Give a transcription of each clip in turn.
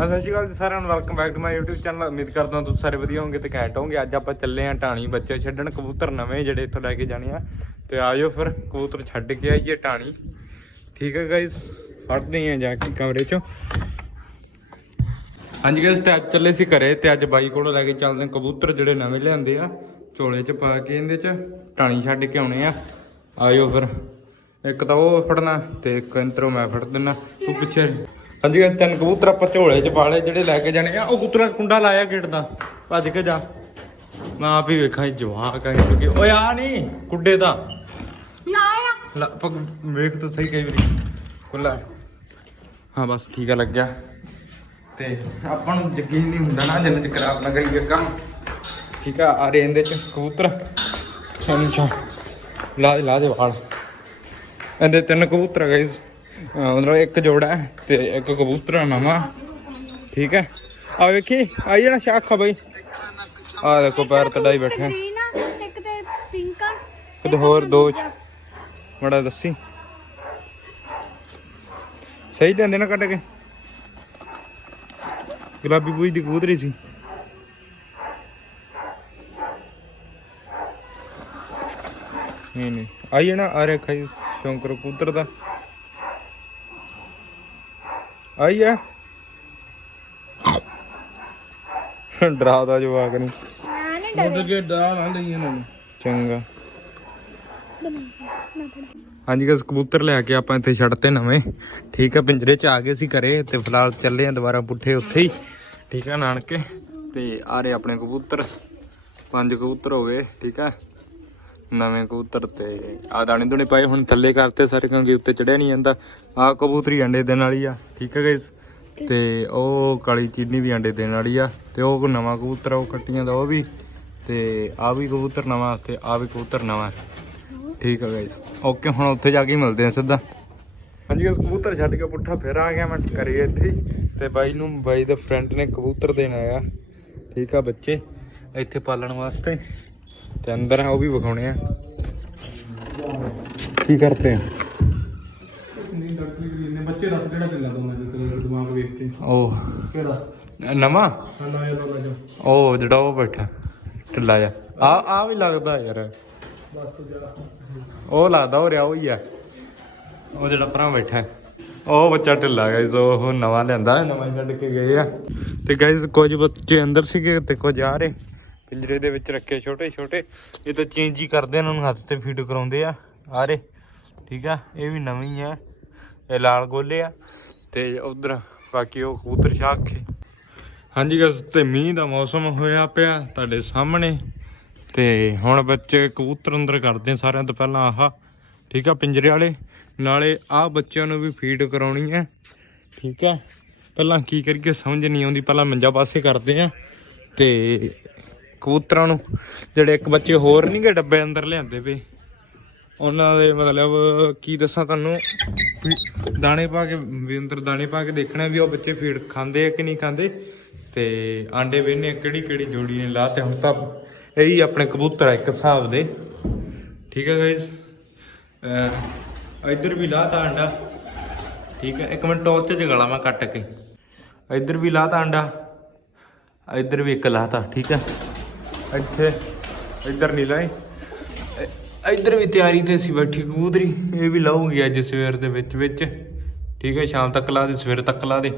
ਸਤਿ ਸ਼੍ਰੀ ਅਕਾਲ ਜੀ ਸਾਰਿਆਂ ਨੂੰ welcome back to my YouTube channel ਉਮੀਦ ਕਰਦਾ ਤੁਸੀਂ ਸਾਰੇ ਵਧੀਆ ਹੋਵੋਗੇ ਤੇ ਘੈਂਟ ਹੋਵੋਗੇ। ਅੱਜ ਆਪਾਂ ਚੱਲੇ ਆਂ ਢਾਣੀ ਬੱਚੇ ਛੱਡਣ, ਕਬੂਤਰ ਨਵੇਂ ਜਿਹੜੇ ਇੱਥੋਂ ਲੈ ਕੇ ਜਾਣੇ ਆ। ਤੇ ਆਜੋ ਫਿਰ, ਕਬੂਤਰ ਛੱਡ ਕੇ ਆਈਏ ਢਾਣੀ। ਠੀਕ ਹੈ ਗਾਇਸ ਫੜਦੇ ਆਂ ਜਾ ਕੇ ਕਮਰੇ ਚੋਂ। ਹਾਂਜੀ ਗਾਇਸ ਤੇ ਅੱਜ ਚੱਲੇ ਸੀ ਘਰੇ ਤੇ ਅੱਜ ਬਾਈ ਕੋਲੋਂ ਲੈ ਕੇ ਚੱਲਦੇ ਆਂ ਕਬੂਤਰ ਜਿਹੜੇ ਨਵੇਂ ਲਿਆਂਦੇ ਆ, ਝੋਲੇ 'ਚ ਪਾ ਕੇ ਇਹਦੇ 'ਚ, ਢਾਣੀ ਛੱਡ ਕੇ ਆਉਣੇ ਆ। ਆਇਓ ਫਿਰ, ਇੱਕ ਤਾਂ ਉਹ ਫੜਨਾ ਤੇ ਇੱਕ ਇੰਤਰੋਂ ਮੈਂ ਫੜ ਦਿੰਨਾ। ਤੂੰ ਪਿੱਛੇ ਹਾਂਜੀ ਗਾਇਸ ਤਿੰਨ ਕਬੂਤਰ ਆਪਾਂ ਝੋਲੇ 'ਚ ਪਾ ਲਏ ਜਿਹੜੇ ਲੈ ਕੇ ਜਾਣੇ ਆ। ਉਹ ਕਬੂਤਰਾਂ ਦਾ ਕੁੰਡਾ ਲਾਇਆ ਗੇਟ ਦਾ। ਭੱਜ ਕੇ ਜਾ। ਮੈਂ ਆਪ ਹੀ ਵੇਖਾਂ ਇਹ ਜਵਾਕ ਆ ਕਿ ਓਏ ਆ ਨਹੀਂ ਕੁੱਡੇ ਦਾ। ਲਾਇਆ ਲਾ ਪੱਗ ਵੇਖ ਤਾਂ ਸਹੀ ਕਈ ਵਾਰੀ। ਖੁੱਲਾ ਹਾਂ ਬਸ ਠੀਕ ਆ ਲੱਗਿਆ। ਤੇ ਆਪਾਂ ਨੂੰ ਯਕੀਨ ਨਹੀਂ ਹੁੰਦਾ ਨਾ ਜਿੰਨੇ ਚਿਰ ਆਪ ਨਾ ਕਰੀਏ ਕੰਮ। ਠੀਕ ਆ ਆ ਰਹੇ ਇਹਦੇ ਚ ਕਬੂਤਰ। ਅੱਛਾ ਲਾ ਲਾ ਦੇ ਵਾਲ। ਇਹਦੇ ਤਿੰਨ ਕਬੂਤਰ ਗਾਇਸ ਮਤਲਬ ਇੱਕ ਜੋੜਾ ਤੇ ਇੱਕ ਕਬੂਤਰ ਆ ਨਵਾਂ। ਠੀਕ ਹੈ। ਆ ਵੇਖੀ ਆ ਜਿਹੜਾ ਸ਼ਾਖਾ ਬਈ। ਆ ਦੇਖੋ ਪੈਰ ਤੜਾਈ ਬੈਠੇ ਆ। ਗ੍ਰੀਨ ਆ ਇੱਕ ਤੇ ਪਿੰਕ ਆ ਕਿਤੇ ਹੋਰ ਦੋ। ਮੜਾ ਦੱਸੀ। ਸਹੀ ਲੈਂਦੇ ਨਾ ਕੱਢ ਕੇ। ਗੁਲਾਬੀ ਬੂਈ ਦੀ ਕਬੂਤਰੀ ਸੀ। ਨਹੀਂ ਨਹੀਂ। ਆਈਏ ਨਾ ਆ ਰਿਹਾ ਖਾਈ ਸ਼ੌਂਕਰ ਕਬੂਤਰ ਦਾ। ਆਈਏ ਡਰਾਦਾ ਜਵਾਕ ਨਹੀਂ ਮੈਂ ਨਹੀਂ ਡਰ ਕੇ ਡਰਾ ਨਾ ਲਈ ਇਹਨਾਂ ਨੂੰ। ਚੰਗਾ। ਹਾਂਜੀ ਗਸ ਕਬੂਤਰ ਲੈ ਕੇ ਆਪਾਂ ਇੱਥੇ ਛੱਡਤੇ ਨਵੇਂ। ਠੀਕ ਆ ਪਿੰਜਰੇ 'ਚ ਆ ਗਏ ਸੀ ਘਰੇ ਤੇ ਫਿਲਹਾਲ ਚੱਲੇ ਆ ਦੁਬਾਰਾ ਪੁੱਠੇ ਉੱਥੇ ਹੀ। ਠੀਕ ਆ ਨਾਨਕੇ। ਤੇ ਆ ਰਹੇ ਆਪਣੇ ਕਬੂਤਰ। ਪੰਜ ਕਬੂਤਰ ਹੋ ਗਏ ਠੀਕ ਆ। ਨਵੇਂ ਕਬੂਤਰ ਤੇ ਆ ਦਾਣੇ ਦੁਣੇ ਪਾਏ, ਹੁਣ ਥੱਲੇ ਕਰਤੇ ਸਾਰੇ ਕਿਉਂਕਿ ਉੱਤੇ ਚੜਿਆ ਨਹੀਂ ਜਾਂਦਾ। ਆ ਕਬੂਤਰੀ ਅੰਡੇ ਦੇਣ ਵਾਲੀ ਆ, ਠੀਕ ਆ ਗਾਇਸ? ਤੇ ਉਹ ਕਾਲੀ ਚੀਨੀ ਵੀ ਅੰਡੇ ਦੇਣ ਵਾਲੀ ਆ, ਤੇ ਉਹ ਨਵਾਂ ਕਬੂਤਰ ਆ, ਉਹ ਕੱਟੀਆਂ ਦਾ ਉਹ ਵੀ, ਤੇ ਆ ਵੀ ਕਬੂਤਰ ਨਵਾਂ, ਤੇ ਆ ਵੀ ਕਬੂਤਰ ਨਵਾਂ। ਠੀਕ ਆ ਗਾਇਸ। ਓਕੇ, ਹੁਣ ਉੱਥੇ ਜਾ ਕੇ ਮਿਲਦੇ ਆ ਸਿੱਧਾ। ਹਾਂਜੀ ਗਾਇਸ, ਕਬੂਤਰ ਛੱਡ ਕੇ ਪੁੱਠਾ ਫਿਰ ਆ ਗਿਆ ਮੈਂ ਘਰੇ ਇੱਥੇ ਹੀ, ਤੇ ਬਾਈ ਨੂੰ, ਬਾਈ ਦੇ ਫਰੈਂਡ ਨੇ ਕਬੂਤਰ ਦੇਣਾ ਆ ਠੀਕ ਆ ਬੱਚੇ, ਇੱਥੇ ਪਾਲਣ ਵਾਸਤੇ। ਤੇ ਅੰਦਰ ਆ ਉਹ ਵੀ ਵਿਖਾਉਣੇ ਆ। ਕੀ ਕਰਤੇ ਆ? ਨਹੀਂ ਡਾਕਟਰ ਨੇ ਬੱਚੇ ਦੱਸ ਕਿਹੜਾ ਚੱਲਾ ਦੋਨਾਂ ਚ ਤੇਰੇ ਦਿਮਾਗ ਵੇਖ ਕੇ? ਉਹ। ਕਿਹੜਾ? ਨਵਾਂ? ਹਾਂ ਨਾ ਇਹ ਲੋਗਾ ਜੋ ਉਹ ਜਿਹੜਾ ਉਹ ਬੈਠਾ ਢਿੱਲਾ ਜਾ ਆ ਆ ਵੀ ਲੱਗਦਾ ਯਾਰ। ਬਸ ਤੂੰ ਜਾ। ਉਹ ਲੱਗਦਾ ਉਹ ਰਿਹਾ ਉਹੀ ਆ। ਉਹ ਜਿਹੜਾ ਭਰਾ ਬੈਠਾ। ਉਹ ਬੱਚਾ ਢਿੱਲਾ ਗਾਇਸ ਉਹ ਨਵਾਂ ਲਿਆਂਦਾ ਨਵਾਂ ਹੀ ਛੱਡ ਕੇ ਗਏ ਆ। ਤੇ ਗਾਇਸ ਕੁਝ ਬੱਚੇ ਅੰਦਰ ਸੀਗੇ ਤੇ ਕੁਝ ਆ ਰਹੇ। ਪਿੰਜਰੇ ਦੇ ਵਿੱਚ ਰੱਖੇ ਛੋਟੇ ਛੋਟੇ। ਇਹ ਤਾਂ ਚੇਂਜ ਹੀ ਕਰਦੇ ਆ, ਇਹਨਾਂ ਨੂੰ ਹੱਥ ਤੇ ਫੀਡ ਕਰਾਉਂਦੇ ਆ। ਆ ਰਹੇ ਠੀਕ ਆ? ਇਹ ਵੀ ਨਵੀਂ ਆ। ਇਹ ਲਾਲ ਗੋਲੇ ਆ। ਤੇ ਉਧਰ ਬਾਕੀ ਉਹ ਕਬੂਤਰ ਸ਼ਾਖੇ ਹਾਂਜੀ ਗਾਇਸ ਤੇ ਮੀਂਹ ਦਾ ਮੌਸਮ ਹੋਇਆ ਪਿਆ ਤੁਹਾਡੇ ਸਾਹਮਣੇ। ਤੇ ਹੁਣ ਬੱਚੇ ਕਬੂਤਰ ਅੰਦਰ ਕਰਦੇ ਸਾਰਿਆਂ ਤੋਂ ਪਹਿਲਾਂ ਆਹ ਠੀਕ ਆ ਪਿੰਜਰੇ ਵਾਲੇ? ਨਾਲੇ ਆਹ ਬੱਚਿਆਂ ਨੂੰ ਵੀ ਫੀਡ ਕਰਾਉਣੀ ਹੈ ਠੀਕ ਆ? ਪਹਿਲਾਂ ਕੀ ਕਰੀਏ ਸਮਝ ਨਹੀਂ ਆਉਂਦੀ। ਪਹਿਲਾਂ ਮੰਜਾ ਪਾਸੇ ਕਰਦੇ ਆ। ਤੇ ਕਬੂਤਰਾਂ ਨੂੰ। ਜਿਹੜੇ ਇੱਕ ਬੱਚੇ ਹੋਰ ਨਹੀਂ ਗੇ ਡੱਬੇ ਅੰਦਰ ਲਿਆਂਦੇ ਪਏ। ਉਹਨਾਂ ਦੇ ਮਤਲਬ ਕੀ ਦੱਸਾਂ ਤੁਹਾਨੂੰ ਦਾਣੇ ਪਾ ਕੇ, ਵੀ ਅੰਦਰ ਦਾਣੇ ਪਾ ਕੇ ਦੇਖਣਾ ਵੀ ਉਹ ਬੱਚੇ ਫੀਡ ਖਾਂਦੇ ਆ ਕਿ ਨਹੀਂ ਖਾਂਦੇ। ਤੇ ਆਂਡੇ ਵੇਨੇ ਕਿਹੜੀ ਕਿਹੜੀ ਜੋੜੀ ਨੇ ਲਾ ਤੇ ਹੁਣ ਤਾਂ ਇਹੀ ਆਪਣੇ ਕਬੂਤਰ ਆ ਇੱਕ ਹਿਸਾਬ ਦੇ। ਠੀਕ ਹੈ ਗਾਇਸ ਇੱਧਰ ਵੀ ਲਾਤਾ ਅੰਡਾ ਠੀਕ ਹੈ ਇੱਕ ਮਿੰਟ ਟੌਰ ਤੇ ਜਗਲਾ ਮੈਂ ਕੱਟ ਕੇ। ਇੱਧਰ ਵੀ ਲਾਤਾ ਅੰਡਾ ਇੱਧਰ ਵੀ ਇੱਕ ਲਾਤਾ ਠੀਕ ਹੈ ਇੱਥੇ ਇੱਧਰ ਨਹੀਂ ਲਾਏ ਇ- ਇੱਧਰ ਵੀ ਤਿਆਰੀ ਤੇ ਸੀ ਬੈਠੀ ਕਬੂਤਰੀ। ਇਹ ਵੀ ਲਾਊਗੀ ਅੱਜ ਸਵੇਰ ਦੇ ਵਿੱਚ ਵਿੱਚ। ਠੀਕ ਹੈ ਸ਼ਾਮ ਤੱਕ ਲਾ ਦੇ ਸਵੇਰ ਤੱਕ ਲਾ ਦੇ।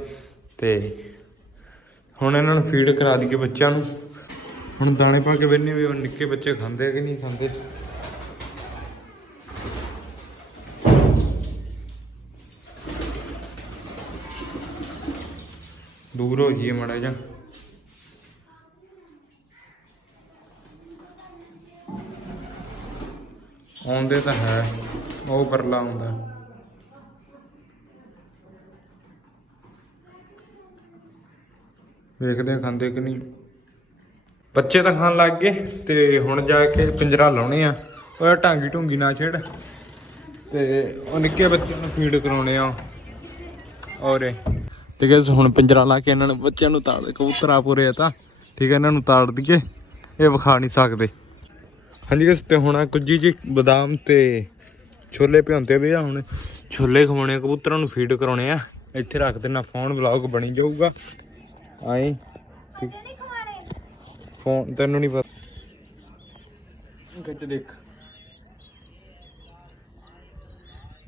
ਤੇ ਹੁਣ ਇਹਨਾਂ ਨੂੰ ਫੀਡ ਕਰਾ ਦਈਏ ਬੱਚਿਆਂ ਨੂੰ। ਹੁਣ ਦਾਣੇ ਪਾ ਕੇ ਬੰਨੇ ਵੀ ਉਹ ਨਿੱਕੇ ਬੱਚੇ ਖਾਂਦੇ ਕਿ ਨਹੀਂ ਖਾਂਦੇ? ਦੂਰ ਹੋ ਜਾਈਏ ਮੜਾ ਜਾ ਆਉਂਦੇ ਤਾਂ ਹੈ, ਉਹ ਪਰਲਾ ਆਉਂਦਾ। ਵੇਖਦੇ ਆ ਖਾਂਦੇ ਕਿ ਨਹੀਂ। ਬੱਚੇ ਤਾਂ ਖਾਣ ਲੱਗ ਗਏ, ਤੇ ਹੁਣ ਜਾ ਕੇ ਪਿੰਜਰਾ ਲਾਉਣੇ ਆ। ਉਹ ਟਾਂਗੀ ਢੁੰਗੀ ਨਾ ਛੇੜ। ਤੇ ਉਹ ਨਿੱਕੇ ਬੱਚਿਆਂ ਨੂੰ ਫੀਡ ਕਰਾਉਣੇ ਆ। ਔਰੇ। ਤੇ ਗੈਸ ਹੁਣ ਪਿੰਜਰਾ ਲਾ ਕੇ ਇਹਨਾਂ ਨੂੰ, ਬੱਚਿਆਂ ਨੂੰ ਤਾੜ, ਕਬੂਤਰ ਆ ਪੂਰੇ ਆ ਤਾਂ। ਠੀਕ ਹੈ ਇਹਨਾਂ ਨੂੰ ਤਾੜ ਦਈਏ। ਇਹ ਵਿਖਾ ਨਹੀਂ ਸਕਦੇ। ਹਾਂਜੀ ਗੈਸ ਤੇ ਹੁਣ ਕੁਝ ਕੁੱਜੀ ਜੀ ਬਦਾਮ ਤੇ ਛੋਲੇ ਭਿਉਂਦੇ ਵੀ ਆ ਹੁਣ। ਛੋਲੇ ਖਵਾਉਣੇ ਕਬੂਤਰਾਂ ਨੂੰ ਫੀਡ ਕਰਾਉਣੇ ਆ। ਇੱਥੇ ਰੱਖ ਦੇਣਾ ਫੋਨ ਵਲੌਗ ਬਣੀ ਜਾਊਗਾ। ਆਏ। ਫੋਨ ਤੈਨੂੰ ਨਹੀਂ ਪਤਾ। ਖਿੱਚ ਦੇਖ।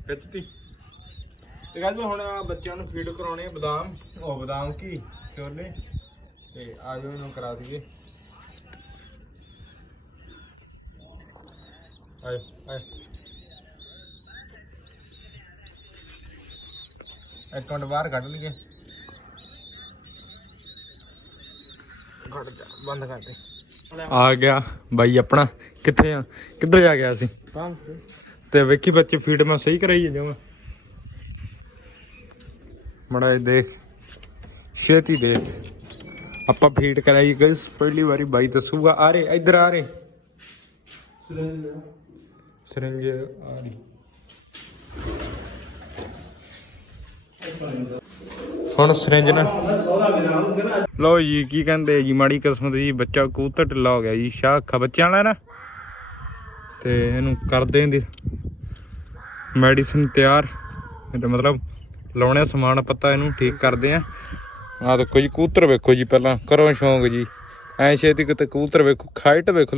ਖਿੱਚਤੀ ਤੇ। ਗੱਲ ਹੁਣ ਬੱਚਿਆਂ ਨੂੰ ਫੀਡ ਕਰਾਉਣੇ ਬਦਾਮ। ਉਹ ਬਦਾਮ ਕੀ? ਛੋਲੇ। ਤੇ ਆ ਜਾਓ, ਇਹਨੂੰ ਕਰਾ ਦਈਏ। ਆਏ ਬਾਹਰ ਕੱਢ ਲਈਏ। ਜਾ ਬੰਦ ਕਰ ਦੇ। ਆ ਗਿਆ ਬਾਈ ਆਪਣਾ। ਕਿੱਥੇ ਆ? ਕਿੱਧਰ ਜਾ ਗਿਆ ਸੀ? ਤੇ ਵੇਖੀ ਬੱਚੇ ਫੀਡ ਮੈਂ ਸਹੀ ਕਰਾਈ ਜਮਾ ਮੜਾ ਇਹ ਦੇਖ। ਛੇਤੀ ਦੇ ਆਪਾਂ ਫੀਡ ਕਰਾਈ ਗਈ ਪਹਿਲੀ ਵਾਰੀ ਬਾਈ ਦੱਸੂਗਾ। ਆ ਰੇ ਇੱਧਰ ਆ ਰੇ ਆ ਰਹੀ ਹੁਣ ਸਰੰਜ ਨਾ ਲਓ ਜੀ ਕੀ ਕਹਿੰਦੇ ਜੀ? ਮਾੜੀ ਕਿਸਮਤ ਜੀ ਬੱਚਾ ਕਬੂਤਰ ਢਿੱਲਾ ਹੋ ਗਿਆ ਜੀ ਸ਼ਾਹ ਅੱਖਾਂ ਬੱਚਿਆਂ ਵਾਲਾ ਨਾ। ਤੇ ਇਹਨੂੰ ਕਰਦੇ ਆਂ ਦੀ ਮੈਡੀਸਿਨ ਤਿਆਰ। ਇਹਦਾ ਮਤਲਬ ਲਾਉਣੇ ਸਮਾਨ ਪੱਤਾ ਇਹਨੂੰ ਠੀਕ ਕਰਦੇ ਆ। ਆ ਦੇਖੋ ਜੀ ਕਬੂਤਰ ਵੇਖੋ ਜੀ ਪਹਿਲਾਂ ਕਰੋ ਸ਼ੌਂਕ ਜੀ। ਐ ਛੇਤੀ ਕਿਤੇ ਕਬੂਤਰ ਵੇਖੋ ਹਾਈਟ ਵੇਖੋ